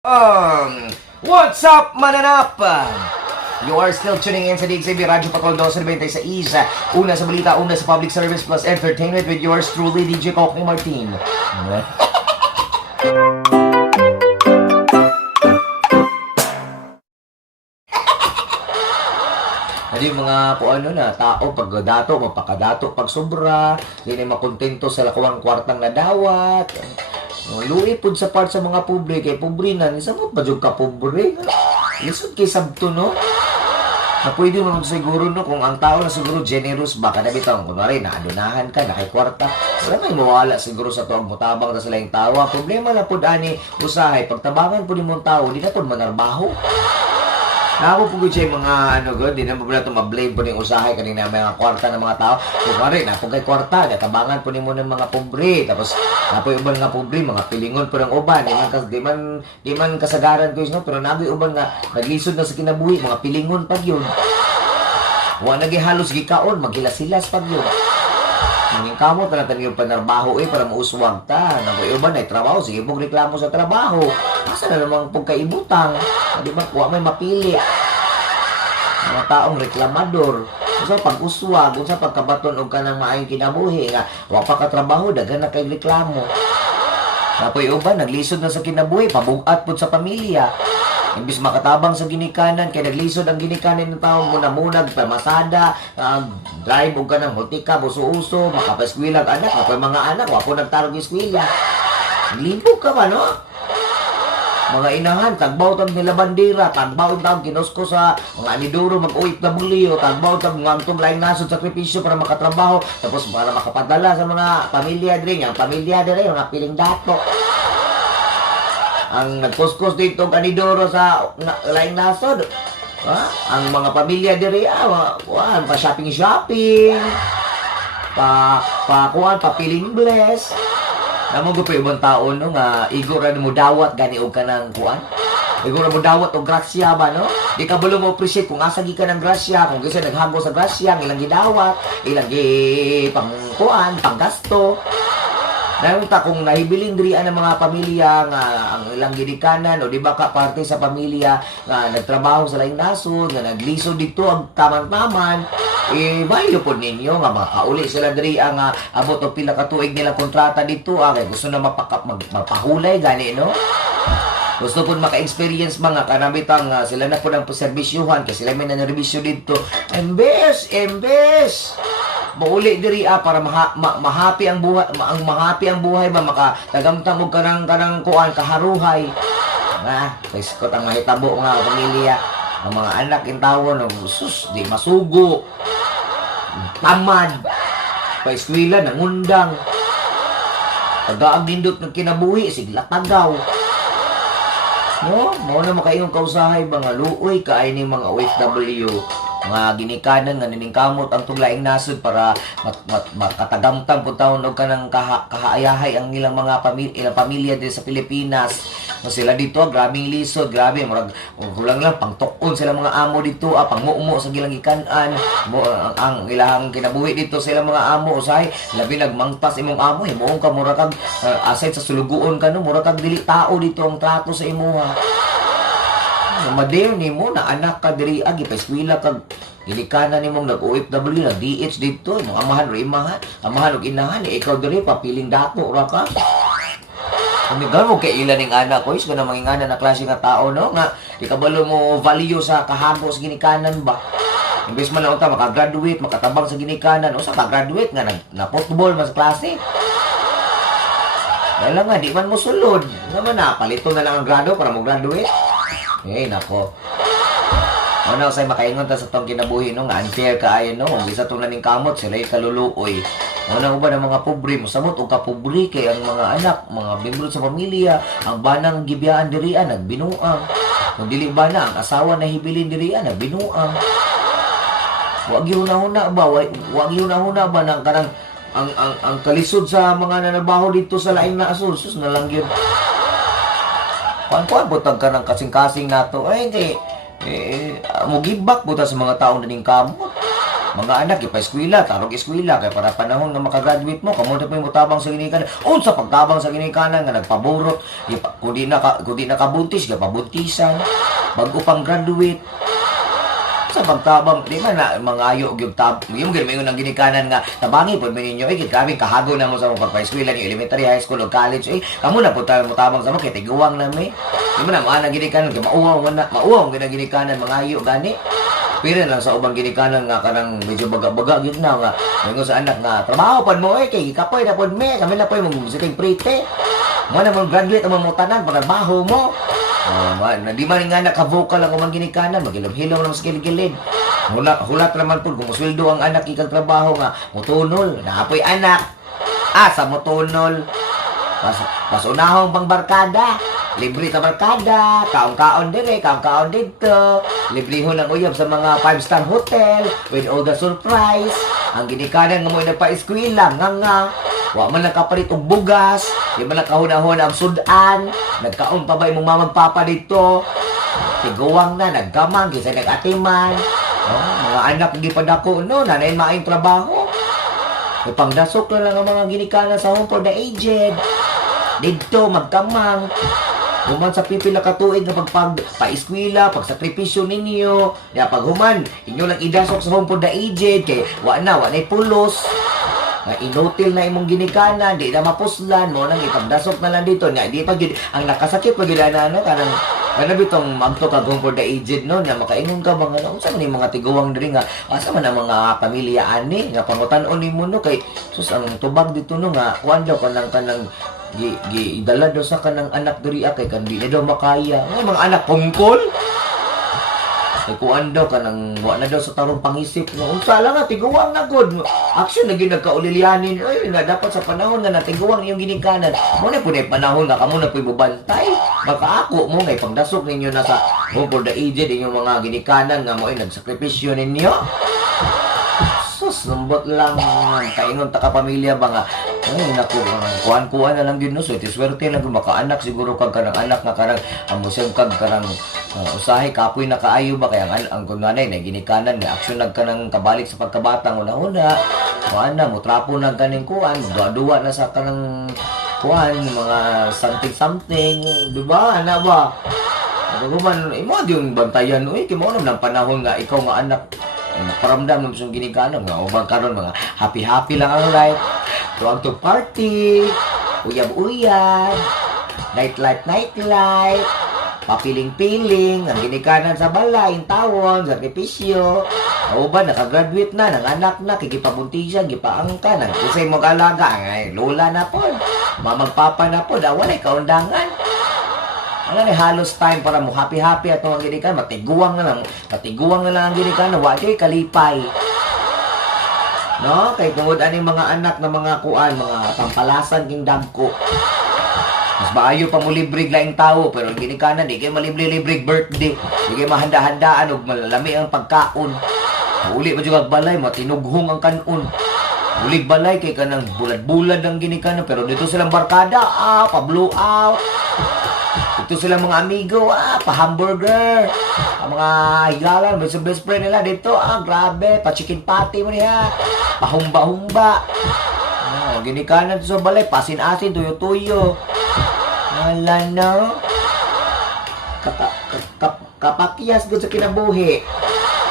What's up, mananap? You are still tuning in sa DXB Radyo Patrol 1226. Una sa balita, una sa public service plus entertainment with yours truly, DJ Cocky Martin. Ano yung mga tao pag dato, mapakadato pag sobra, hindi na makontento sa lakwang kwartang nadawat. Luwi pud sa part sa mga pobre kay pobre na isa mo pa jud ka pobre. Lisod kay sabto no. Na pwede mo siguro no kung ang tao na siguro generous ba kada bitaw kunwari na adunahan ka na kay kwarta. Wala may mawala siguro sa tuog motabang ta sila yung tawa. Problema na pud ani usahay pagtabangan pud imong tao di na to manarbaho. Ako po siya yung mga di na po na ito ma-blame po ng usahay kanina mga kwarta ng mga tao. Kung pare, na po kay kwarta, natabangan po mo ng mga pobre. Tapos, na po yung uban nga pobre, mga pilingon po ng uban. Di man kasagaran ko yun, pero nabi uban nga, naglisod na sa kinabuhi, mga pilingon pag yun. Huwag halos gikaon, maghilas-hilas pag yun. Nanging kamo talaga yung panarbaho para mauswag ta. Nang ko uban ay trabaho, sige pong reklamo sa trabaho. Asa na namang pagkaibutang. Di ba, huwag may mapili. Mga taong reklamador. So, pag-uswag, kung sa pagkabaton o ka ng maayong kinabuhi, nga, huwag pa katrabaho, dagan na kay reklamo. Napoy uban, naglisod na sa kinabuhi, pabugat po sa pamilya. Imbis makatabang sa ginikanan, kaya naglisod ang ginikanan ng tao, muna-munag, pamasada, drive o ka ng multika, buso-uso, makapaskwila ang anak, napoy mga anak, huwag po nagtarog yung skwila. Limpog ka ba, no? Mga inahan, tagbaw tag nila bandera, tagbaw tag kinusko sa mga aniduro, mag-uwit na buliyo, tagbaw tag mga itong laing nasod sakripisyo para makatrabaho, tapos para makapadala sa mga pamilya din, ang pamilya din, mga piling dato. Ang nagkuskos dito ang aniduro sa laing nasod, ang mga pamilya din, pa shopping, pa piling bless. Namo ko pa ibang tao no nga igora mo dawat gani og kanang kuan. Igora mo dawat og grasya ba no? Di ka bulo mo appreciate kung asa gi ka ng grasya, kung gisa naghago sa grasya, ang ilang gidawat, ilang gi pang kuan, panggasto. Nayon ta kung nahibilin diri ang mga pamilya nga ang ilang gidikanan o di ba ka parte sa pamilya nga nagtrabaho sa laing nasod, nga naglisod dito ang taman-taman. Bayo po ninyo nga makauli sila diri ang abot o pila ka tuig nila kontrata dito kay gusto na mapahulay gani no. Gusto po maka-experience mga kanabitang sila na po ng serbisyuhan kasi sila may nanrebisyo dito. Embes mauli diri para mahappy ang buhay, ang buhay ba makatagamtam og kanang kuan kaharuhay. Iskot ang mahitabo nga pamilya. Ang mga anak in tawon sus di masugo. Tamad. Pa-eskwela nangundang. Tagaag nindot ng kinabuhi sigla tagaw. No, mo na makaiyong kausahay mga luoy kaay ni mga OFW. Mga ginikanan nga niningkamot ang tuglaing nasod para makatagamtang po taon og kanang kahaayahay ang ilang mga pamilya din sa Pilipinas. Sila dito, grabing lisod, grabe, kulang lang, pangtukon sila mga amo dito, pangmuumo sa gilang ikanan, ang ilang kinabuhi dito sila mga amo, usahay, labi nagmangpas imong amo, himuong ka, mura kag, aside sa suluguon ka, no, mura kag dili tao dito ang trato sa imuha. Madeo ni mo na anak ka diri agi pa-eskwela kag gilikanan nimong nag-OFW na DH dito imong amahan o imahan amahan ug inahan ikaw diri papiling dato ra ka. Umigan mo kay ilan ning anak ko is kana mangingana na klase nga tao no nga di ka balo mo value sa kahago sa ginikanan ba. Imbes man na unta maka-graduate makatabang sa ginikanan o sa ka-graduate nga na football mas klase. Wala nga di man mo sulod naman na palito na lang ang grado para mo graduate. Nako. Ano say makaingon ta sa tong kinabuhi no nga unfair kaayo no kung isa tunan ning kamot sila kaluluoy. Ano uban ang mga pobre mo samot og kapobre kay ang mga anak, mga miyembro sa pamilya, ang banang gibiyaan dirian nagbinuang. Kung dili ba na ang asawa na hibilin dirian nagbinuang. Wag yuna-huna ba nang kanang ang kalisod sa mga nanabaho dito sa laing na sus na lang yun. Kuan butag ka ng kasing-kasing nato. Hindi. Mugibak buta sa mga taong naning kamot. mga anak ipa-eskwela, tarong eskwela kay para panahon nga makagraduate mo, kamo na pa mutabang sa ginikanan. Unsa pagtabang sa ginikanan nga nagpaburot, kundi nakabuntis, pabuntisan, bago pang graduate. Sa pagtabang, di man na mga ayo yung yung ganyan ang ginikanan nga tabangi po ninyo kami kahago na mo sa mga pagpa-eskwela ni elementary, high school o college kamo na po tayo mutabang sa mo kay tiguwang na mi. Di man na mga ginikanan kay mauwang ginikanan mga ayo gani. Pero lang sa ubang ginikanan nga kanang medyo baga-baga gyud na nga ingon sa anak nga trabaho pan mo kay kapoy na pod me kami na poy mo siking prite. Mo na mo graduate mo tanan pagtrabaho mo. Di man nga naka-vocal ang umang ginikanan, magilom-hilom lang sa gilid-gilid. Hulat naman po, kung musweldo ang anak ikang trabaho nga, mutunol, naapoy anak. Sa mutunol. Mas unahong pang barkada. Libre sa barkada, kaon-kaon dire, kaon-kaon dito. Librehon ang uyab sa mga 5-star hotel with all the surprise. Ang ginikanan nga mo nagpa-eskwela, nga. Wa man nakapalit og bugas, di man nakahuna-huna ang sudan, nagkaon pa ba imong mamang papa dito? Tiguwang na, naggamang, kisa nag-atiman. Mga anak di pa dako, no, nanayin maayong trabaho. May pangdasok na lang ang mga ginikanan sa home for the aged. Dito, magkamang. Human sa pipila katuig na pagpa-eskwela, pagsakripisyo ninyo. Pag human, inyo lang idasok sa home for the aged, kay wa na'y pulos. Inutil na imong ginikanan, di na mapuslan mo nang ipagdasok na lang dito nga di pa gid ang nakasakit pa gid ano kanang bitong magto ka home for the aged no nga makaingon ka mga unsa man mga tiguwang diri nga asa man ang mga pamilya ani nga pangutan-on nimo no kay sus ang tubag dito no nga kuan daw kanang idala daw sa kanang anak diri kay kan di na daw makaya nga mga anak pungkol. Kuan daw kanang wa na daw sa tarong pangisip no unsa lang nga tiguwang na gud action na gyud nagkaulilyanin oy nga dapat sa panahon nga natiguwang iyong ginikanan mo na punay panahon nga kamo na puy bubantay baka ako mo ngay pagdasok ninyo na sa home for the aged inyong mga ginikanan nga mo ay nagsakripisyo ninyo sus lambot lang kaingon ta ka pamilya ba nga ay naku kuan na lang gyud no swerte lang kung makaanak siguro kag kanang anak nga kanang amusem kag kanang usahay kapoy na kaayo ba kaya ang kunanay na ginikanan nga aksyon nagkanang kabalik sa pagkabatang una-una kuan na mutrapo na kaning kuan duwa na sa kanang kuan mga something di ba ana ba ano man imo yung bantayan uy kay mo nang panahon nga ikaw nga anak paramdam ng sung ginikanan nga ubang karon mga happy lang ang life tuwag to party uyab-uyab nightlife papiling-piling, ang ginikanan sa balay, tawon, sakripisyo. O ba, nakagraduate na, ng anak na, kikipabuntisan, gipaangka, nagkusay mag-alaga, ay, lola na po, mamagpapa na po, walay kaundangan. Ano halos time para mo happy at ang ginikanan, matiguang na lang ang ginikanan, wala kalipay. No, kay tungod ani mga anak na mga kuan, mga pampalasan king dagko. Mas maayo pa mo libre laing tao pero ang ginikanan di kay malibre-libre birthday. Di kay mahanda-handaan og malalami ang pagkaon. Uli pa jud balay matinughong ang kanon. Uli balay kay kanang bulad-bulad ang ginikanan pero dito silang barkada pa-blow out. Dito silang mga amigo pa-hamburger. Ang mga higalan best friend nila dito grabe pa-chicken patty mo niya. Pa-humba-humba. Ginikanan sa balay pasin-asin tuyo-tuyo. Wala no. Kapakyas gud sa kinabuhi.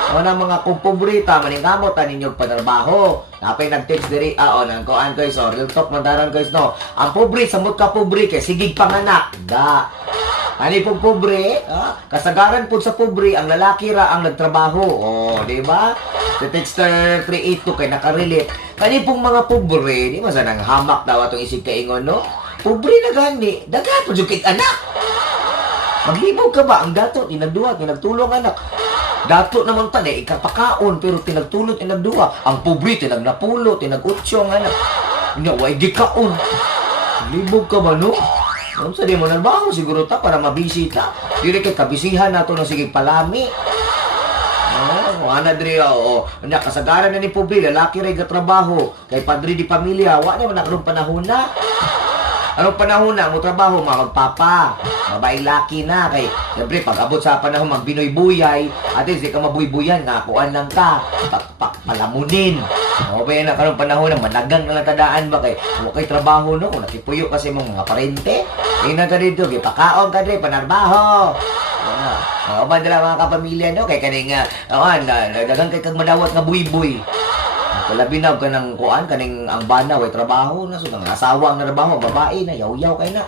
Ano mga kumpobrita maningamot ninyo panarbaho. Napay nag-text diri nang kuan guys real talk mandaran guys no. Ang pobre samot ka pobre kay sigig panganak. Ani pong pobre, kasagaran po sa pobre ang lalaki ra ang nagtrabaho. Di ba? Si Texter 382 kay nakarelate. Kani pong mga pobre, di ba sa nang hamak daw atong isig kaingon no? Pobre na gani, dagat po jukit anak. Maglibog ka ba? Ang dato, tinagduwa, tinagtulong anak. Dato naman tani, ikapakaon, pero tinagtulong, tinagduwa. Ang pobre, tinagnapulo, tinagutsyong anak. Nga, way gikaon. Maglibog ka ba, no? Ano sa di mo nalbaho, siguro ta, para mabisita. Dili kay kabisihan nato na sige palami. Ana diri nya kasagaran na ni pobre, lalaki ray gatrabaho. Kay padre di pamilya, wa na nakarong panahon na. Anong panahon na mo trabaho, magpapa, babae laki na kay siyempre pag abot sa panahon magbinoy-buyay, at least di ka mabuybuyan nga kuan lang ka, palamunin. O ba yan na karong panahon na managang na tadaan ba kay mo kay trabaho no, kung nakipuyo kasi mong mga parente, ina ka dito, gipakaon ka dito, panarbaho. O ba dala mga kapamilya no, kay kaning dagang kay kag madawat nga buy-buy. Kalabinaw ka ng kuan kaning ang bana way trabaho na so nang asawa ang trabaho babae na yaw-yaw kay na.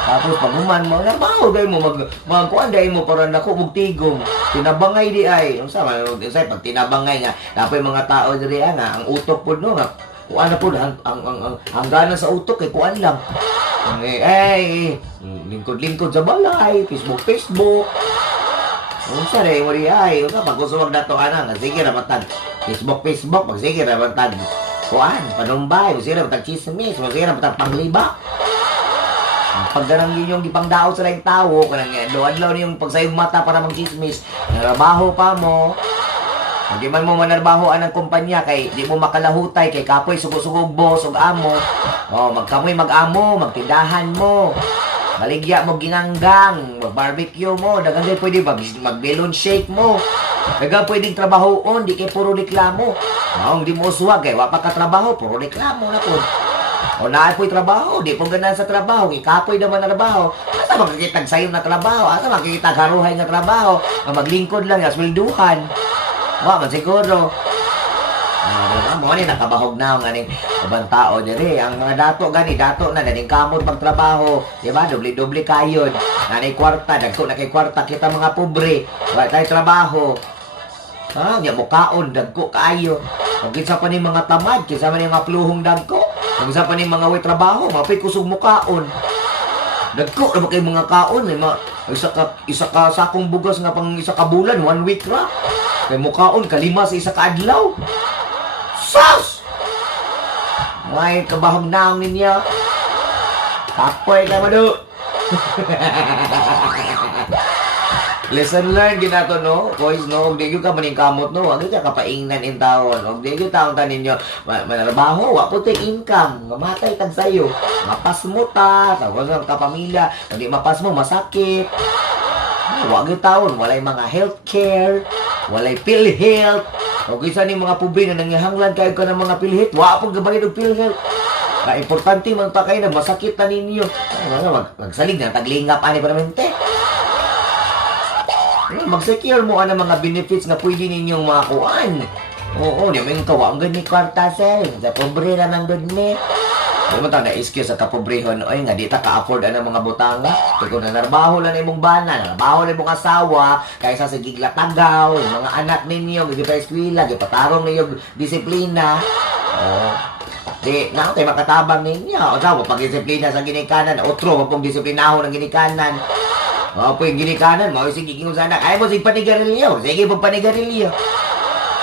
Tapos pag human mo trabaho dai mo mag kuan dai mo para nako mugtigom. Tinabangay di ay unsa man say pag tinabangay nga dapat mga tao diri nga ang utok pud no nga kuan na pud ang gana sa utok kay kuan lang. Lingkod-lingkod sa balay, Facebook. Unsa rin mo rin ay, unsa pag gusto magdato ana nga sige ra matag Facebook, pag sige ra matag kuan, panumbay, sige ra matag chismis, sige ra matag pangliba. Pag ganang yun yung gipangdaot sa laing tao, kanang adlaw ni yung pagsayog mata para mag-chismis, narabaho pa mo. Hindi man mo manarbaho ang kumpanya kay di mo makalahutay kay kapoy sugod-sugod boss ug amo. Magkamoy mag-amo, magtindahan mo. Maligya mo ginanggang, barbecue mo, dagan din pwede mag-balloon shake mo. Dagan pwedeng trabahoon, di kay puro reklamo. Di mo uswag kay wa pa ka trabaho, puro reklamo na po. O naay po'y trabaho, di po ganan sa trabaho, ikapoy naman na trabaho. Asa makikitag sayo na trabaho, asa makikitag haruhay na trabaho, maglingkod lang, aswelduhan. Man siguro. Mo ni nakabahog na ang aning ubang tao diri ang mga dato na daning kamot magtrabaho di ba doble kayod nanay kwarta dagko na kay kwarta kita mga pobre wa tay trabaho nya mukaon dagko kayo ug kinsa pa ni mga tamad kinsa man ni mga pluhong dagko ug kinsa pa ni mga way trabaho mapay kusog mukaon dagko na kay mga kaon may isa ka sakong bugas nga pang isa ka bulan 1 week ra kay mukaon kalima sa isa ka adlaw. Sus! May kabahog naong ninyo. Kapoy ka madu. Lesson learned ginato no. Boys no, og di ka maning kamot no. Wag ka kapaingnan in taon. Og di taon ta ninyo manarbaho, wa puti income. Mamatay tag sayo. Mapas mo ta, tapos ang kapamilya, hindi mapas mo masakit. Wag taon, walay mga healthcare, walay PhilHealth. O kisa ni mga pobre na nangyahanglan kayo ka ng mga PhilHealth, wa po gabayad og PhilHealth. Importante man pa kayo na masakit na ninyo. Magsalig na, taglingap ani permanente. Mag-secure mo ang mga benefits na pwede ninyong makuhaan. Oo, di mo kawa ang gani kwarta sir. Sa pobre na nang dudni. Di mo tayo na-excuse sa kapobrehon. Oy nga, di ta ka-afford ang mga butanga. Kung nanarbaho lang imong bana, nanarbaho lang imong asawa, kaysa sa giglatagaw, yung mga anak ninyo, gigipay-eskwila, gipatarong ninyo, disiplina. Di, na tayo makatabang ninyo. O sa pag-disiplina sa ginikanan, otro, mapong disiplinahon ng ginikanan. Po yung ginikanan, mo sige ingon sa anak, ayaw mo sige panigarilyo, sige pag panigarilyo.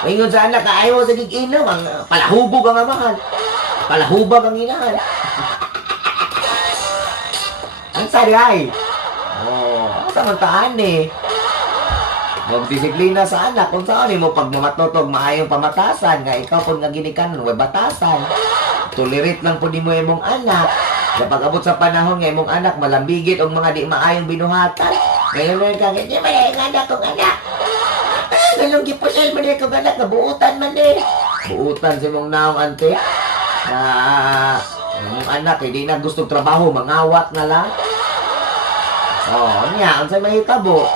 Ingon sa anak, ayaw mo sige inom, ang palahubog ang amahan. Palahubag ang inahan. Ang saray. Asa man taan eh. Magdisiplina sa anak. Kung saan mo pag mamatotog maayong pamatasan, nga ikaw po nga ginikanan, may batasan. Tolerate lang po di mo imong anak. Kapag abot sa panahon nga imong anak, malambigit o mga di maayong binuhatan. Ngayon ka, hindi ba yung anak kong anak? Ganun gipusel man kong anak, nabuutan man eh. Buutan sa imong naong ante. Yung anak, hindi na gustong trabaho, mangawat na lang. Niya, ang sa mahitabo.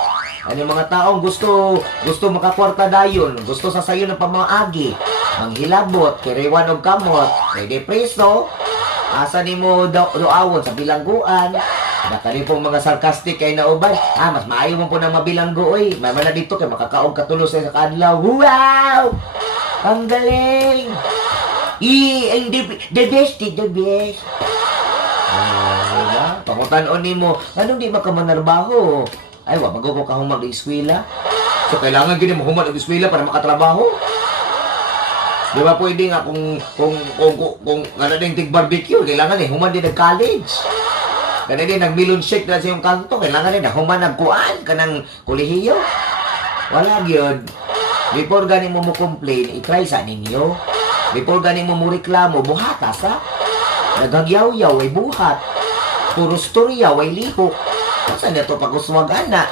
Ano yung mga taong gusto makakwarta dayon, gusto sa sayo ng pamaagi, manghilabot, kiriwan og kamot, may depreso, asa ni mo doawon sa bilangguan, nakali pong mga sarcastic kay nauban, mas maayo mo po ng mabilanggo, oy, may mana dito kay makakaog katulo sa kadlaw. Wow! Ang galing! The best. Pangutan-on ni mo, anong di makamanarbaho? Ay, wag magawa ka humag eskwela. So, kailangan gini mo humag eskwela para makatrabaho. Di ba pwede nga kung ano din tig-barbecue, kailangan humag din nag-college. Kaya din nag-melon shake na sa yung kanto, kailangan din humag nagkuan ka ng kolehiyo. Wala yun. Before gani mo complain, i-try sa ninyo. Before ganing mo reklamo, buhata sa. Nagagyaw-yaw, ay buhat. Puro storya, way lihok. Saan na ito pag-uswag, ana?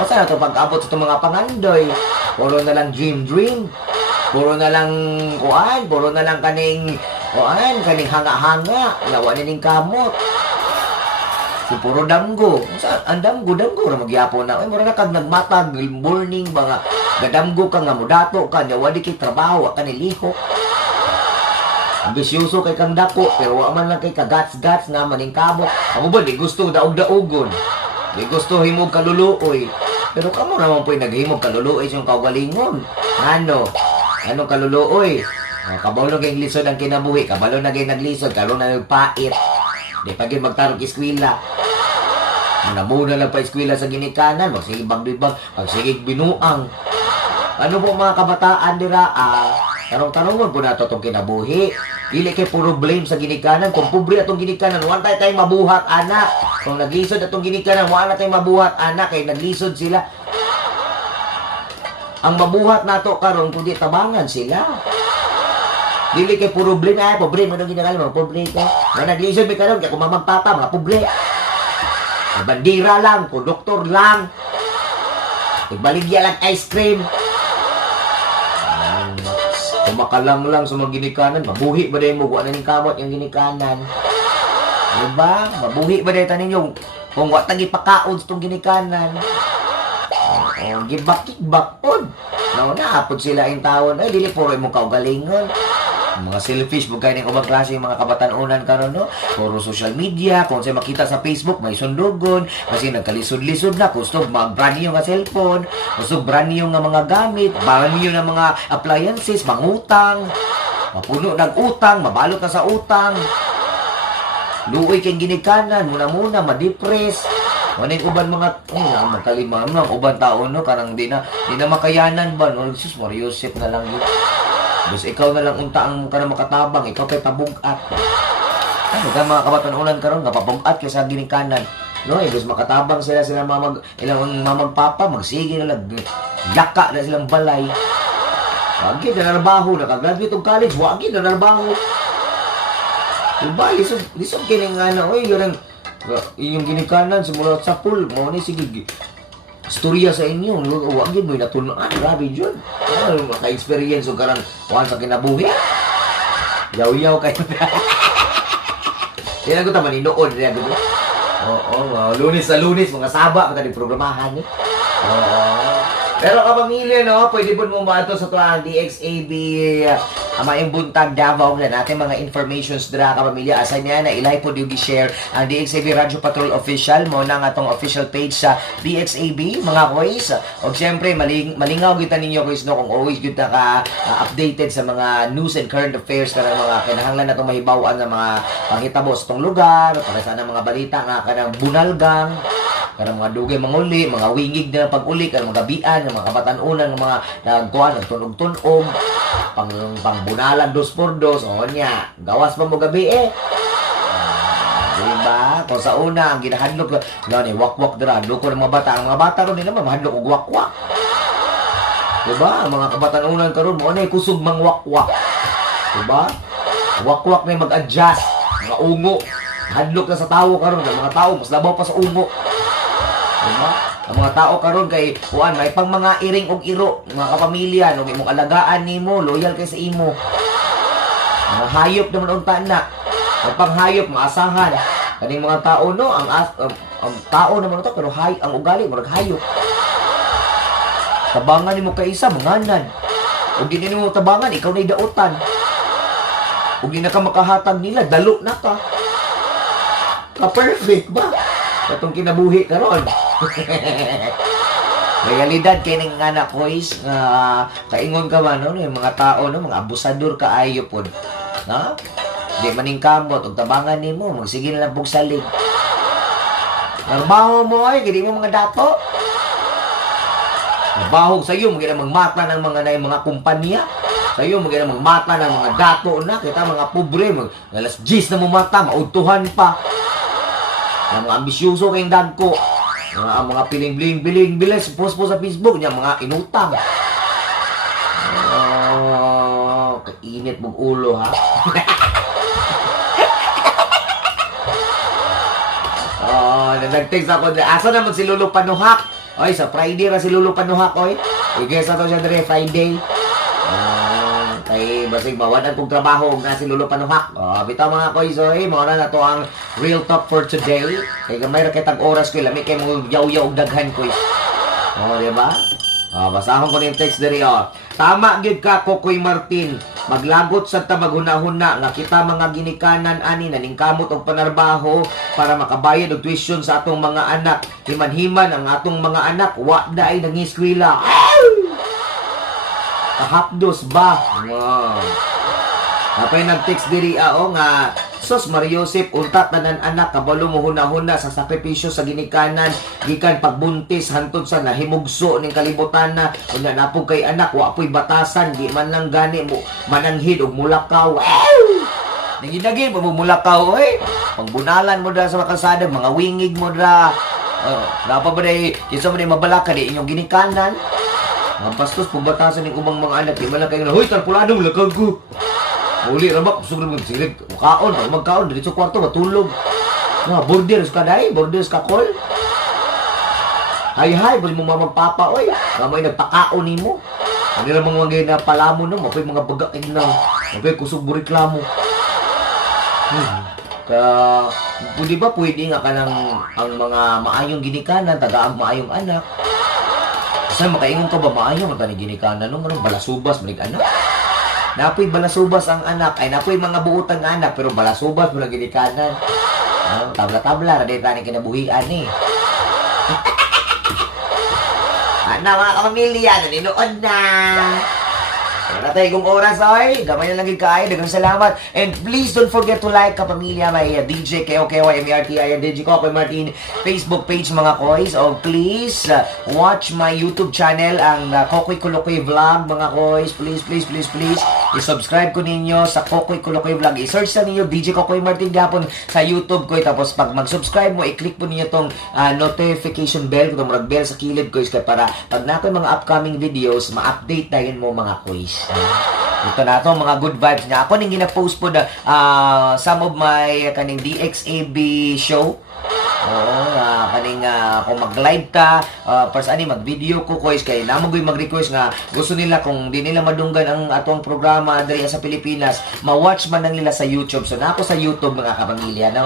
Saan na ito pag-abot sa itong mga pangandoy? Puro na lang dream. Puro na lang kuan, puro na lang kaning kuan, kaning hanga-hanga. Lawa ning kamot. Si puro damgo. Ang damgo ra magyapon na. Ay, mura na kag nagmatag, morning, mga gadamgo ka nga, mudato ka, niya wadi kay trabaho, ka nilihok. Ambisyoso kay kang dako, pero wa man lang kay kagats-gats nga maning kamot. Ako ba, di gusto daog-daogon. Di gusto himog kaluluoy. Pero kamo naman po'y naghimog kaluluoy yung kaugalingon. Ano? Anong kaluluoy? Kabalo na kayong lisod ang kinabuhi. Kabalo na kayong naglisod. Kabalo na nagpait. Di pa kayo magtarong eskwela. Muna lang pa eskwela sa ginikanan. Magsigig bag-bag. Magsigig binuang. Ano po mga kabataan dira? Tarong-tarong po na ito itong kinabuhi. Dili kay puro blame sa ginikanan. Kung pobre atong ginikanan, wala tayo mabuhat, anak. Kung naglisod atong ginikanan, wala tayo mabuhat, anak. Kaya naglisod sila. Ang mabuhat nato karon kundi tabangan sila. Dili kay puro blame. Ay, pobre mo nang ginikanan, mga pobre ka. Na naglisod may karon, kaya kung mamagtata, mga pobre. Bandira lang, konduktor lang. Igbaligya lang ice cream. Kumakalang lang sa mga ginikanan, mabuhi ba dahil mo kuha na ng kamot yung ginikanan? Diba? Mabuhi ba dahil tanin yung kung wak tagi pakaon sa itong ginikanan? Gibak-kibak po. Naapod sila yung taon, ay dili puro yung kaugalingon. Mga selfish, bugay ng ubang klase yung mga kabatanunan karon no? Puro social media, kung sa'yo makita sa Facebook, may sundugon, kasi nagkalisod-lisod na, gusto mag-brand new nga cellphone, gusto brand new nga mga gamit, brand new na mga appliances, mangutang, mapuno ng utang, mabalot na sa utang, luoy kayong ginikanan, muna-muna, ma-depress, maning uban mga, magkalima, mga uban taon, no? Karang di na makayanan ba, no? Jesus, Mariusip na lang yun. Bus ikaw na lang unta ang kana makatabang, ikaw kay pabugat. Ano ka mga kabatanunan karon nga pabugat kay sa ginikanan. No, bus makatabang sila ilang mamagpapa, magsige na lang yaka na silang balay. Wagi na trabaho, nakagraduate og college, wagi na trabaho. Diba, lisod kining nga oy, yung ginikanan simula sa pool, mo ni sige storya sa inyo, wag yun, may natulaan, grabe yun. Maka-experience o karang kuhan sa kinabuhi. Yaw-yaw kayo na. Yan ko taman, inoon. Lunes sa lunes, mga saba, mga programahan eh. Pero kapamilya, no, pwede po mo maato sa tuwang DXAB, maing buntag Davao na natin mga informations dira kapamilya. Asay niya na ilay po yung i-share ang DXAB Radio Patrol Official mo na nga atong official page sa DXAB, mga kuys. O siyempre, malingaw kita ninyo kuys, no, kung always kita ka updated sa mga news and current affairs ka ng mga kinahanglan na itong mahibawaan ng mga panghitabo sa itong lugar, para sa mga balita nga ka ng bunalgang, karang mga dugay manguli, mga wingig na pag-uli, karang mga gabian, mga kabatanunan, mga nagkuhan, nagtunog-tunog, pangbunalan 2x2, o niya, gawas pa mo gabi eh. Diba? Kung sa una, ang ginahadlok, ni wak-wak dira, loko ng mga bata. Ang mga bata ron din naman, mahadlok og wak-wak. Diba? Ang mga kabatanunan karon mo na kusog mang wak-wak. Diba? Wak-wak na mag-adjust, mga ungo. Hadlok na sa tao karon, ang mga tao mas labaw pa sa ungo. Diba? Ang mga tao karon kay kuan may pang mga iring og iro, mga kapamilya, no imong alagaan nimo, loyal kay sa imo. Mga hayop naman unta na. Ang panghayop maasahan. Kaning mga tao no, ang tao naman to pero ang ugali murag hayop. Tabangan nimo kay isa manganan. Ug di nimo tabangan, ikaw na idautan. Ug di na ka makahatag nila, dalo na ka. Ka-perfect ba? Katong kinabuhi karon. Realidad kay ning anak boys nga kaingon ka man no, yung mga tao no, mga abusador kaayo pod. No? Di maning kamot ug tabangan nimo, magsige na lang pugsalig. Trabaho mo ay kini mo mga dato. Trabaho sa iyo mga magmata ng mga kumpanya. Sa iyo mga magmata ng mga dato na kita mga pobre mag alas 10 na mo mata, maudtuhan pa. Ang mga ambisyoso kayong dagko. Mga piling-biling bilis post sa Facebook niya mga inutang. Kainit mong ulo ha. nag-text ako, asa naman si Lolo Panuhak? Oy, sa Friday ra si Lolo Panuhak, oy. I-guess na to siya dire, Friday. Kay basig mawadan kong trabaho na si Lolo Panuhak. Bitaw mga koy, oy, mao na to ang real talk for today. Kay gamay ra kitag oras ko, lami kay mo yaw-yaw og daghan koy. Di ba? Basahon ko na yung text diri, Tama gid ka, Kokoy Martin. Maglagot sa tamaghuna-huna nga kita mga ginikanan ani naningkamot og panarbaho para makabayad og tuition sa atong mga anak. Himan-himan ang atong mga anak, wa daay nangiskwela. Kahapdos ba? Apay nag-text diri nga sos Mario Joseph unta tanan anak kabalo mo huna-huna sa sakripisyo sa ginikanan gikan pagbuntis hantod sa nahimugso ning kalibutan na unya napog kay anak wa poy batasan di man lang gani mo mananghid og mulakaw. Nagidagi mo mulakaw oy. Pangbunalan mo dra sa kalsada mga wingig mo dra. Napa ba day kinsa man mabalaka di inyong ginikanan? Mga bastos pabatasan ng ubang mga anak di man lang kayo na huy tarpulado lakag ko. Uli rabak, gusto ko naman silig. Makaon, magkaon, dito sa kwarto, matulog. Borders ka dahi, borders ka call. Hay, bali mo mamagpapa, oy. Kamay nagpakaon ni mo. Ano naman mga na palamo no, mapay mga bagain na. Mapay kusog buriklamo. Di ba pwede nga ka ng ang mga maayong ginikanan, tagaang maayong anak. Kasi makaingon ka ba maayong ang ginikanan, no? Anong balasubas, malig anak. Napoy balasubas ang anak, ay napoy mga buutang anak, pero balasubas mo lang ginikanan. Tabla-tabla, radit tani kinabuhian eh. Mga kapamilya, naninood na. Natay kong oras, oy. Gamay na lang kayo. Dagang salamat. And please don't forget to like, kapamilya, may DJ KOKYMERTI, DJ Kokoy Martin, Facebook page, mga koys. Please, watch my YouTube channel, ang Kokoy Kulokoy Vlog, mga koys. Please. I-subscribe ko ninyo sa Kokoy Kulokoy Vlog. I-search sa ninyo, DJ Kokoy Martin Gapon sa YouTube ko. Tapos, pag mag-subscribe mo, i-click po ninyo tong notification bell, itong marag bell sa kilid, koys, para pag natin mga upcoming videos, ma-update tayo mo, mga koys. Ito na to mga good vibes niya. Ako ning gina-post po na some of my kaning DXAB show. Kaning kung mag-live ta, para sa ani mag-video ko koys kay namo gyud mag-request nga gusto nila kung di nila madunggan ang atong programa diri sa Pilipinas, ma-watch man lang nila sa YouTube. So na ako sa YouTube mga kapamilya, no.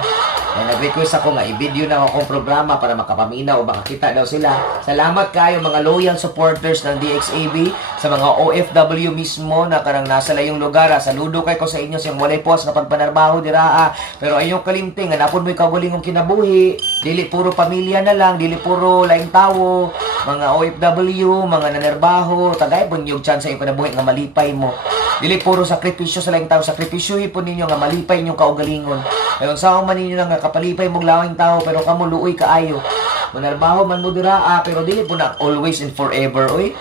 Nag-request ako nga i-video na akong programa para makapaminaw o makakita daw sila. Salamat kayo mga loyal supporters ng DXAB, sa mga OFW mismo na karang nasa layong lugar. Saludo kay ko sa inyo siyang walay pos na pagpanarbaho dira. Pero ayong kalimting, napon mo'y kagulingong kinabuhi. Dili puro pamilya na lang, dili puro laing tawo, mga OFW, mga nanarbaho, tagay po niyong chance sa iyong panabuhi nga malipay mo. Dili puro sakripisyo sa laing tao, sakripisyohi po ninyo nga malipay inyong kaugalingon. Ngayon sa man ninyo nga kapalipay mong lawing tao pero kamo luoy kaayo. Manarbaho man mo dira, pero dili po na always and forever, oy.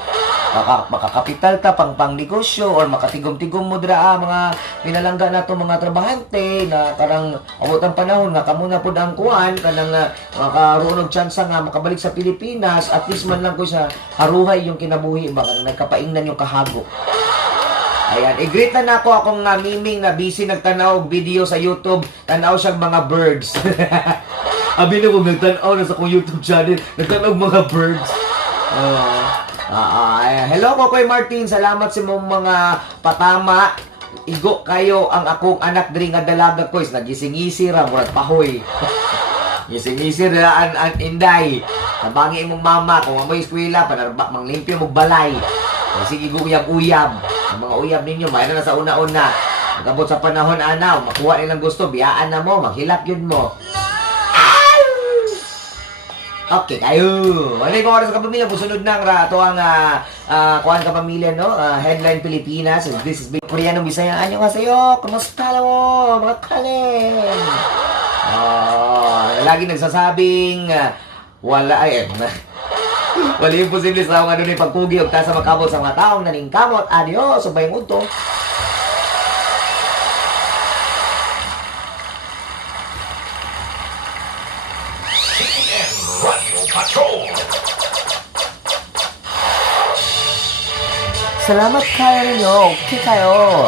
Makakapital ta pang negosyo or makatigom-tigom mo dira mga pinalangga nato mga trabahante na karang abot ang panahon nga kamo na pud ang kuan kanang makaroon og tsansa nga makabalik sa Pilipinas, at least man lang ko sa haruhay yung kinabuhi baka nagkapaingnan yung kahago. Ayan, i-greet na ako akong miming na busy nagtanaw og video sa YouTube, tanaw siyang mga birds. Abi na mo nagtanaw na sa kong YouTube channel, nagtanaw mga birds. Hello Kokoy Martin, salamat sa mong mga patama. Igo kayo ang akong anak diri nga dalaga ko is nagising-isi ra murag pahoy. Gising-isi ra an inday. Tabangi imong mama kung amoy eskwela panarba manglimpyo mo balay. Sige uyab-uyab. Ang mga uyab ninyo may na sa una-una. Pagabot sa panahon anaw, makuha nilang gusto, biyaan na mo, maghilak yun mo. Okay, kayo. Malay ko oras sa kapamilya. Pusunod na ito ang kuhaan kapamilya, no? Headline Pilipinas. This is Big Koreano Bisaya. Anyo nga sa'yo? Kumusta na mo? Mga kaleng. Lagi nagsasabing wala ay wala yung posible sa mga doon yung pagkugi o tasa makabot sa mga taong naningkamot. Adios. Subayang unto. Salamat kayo ninyo. Okay kayo.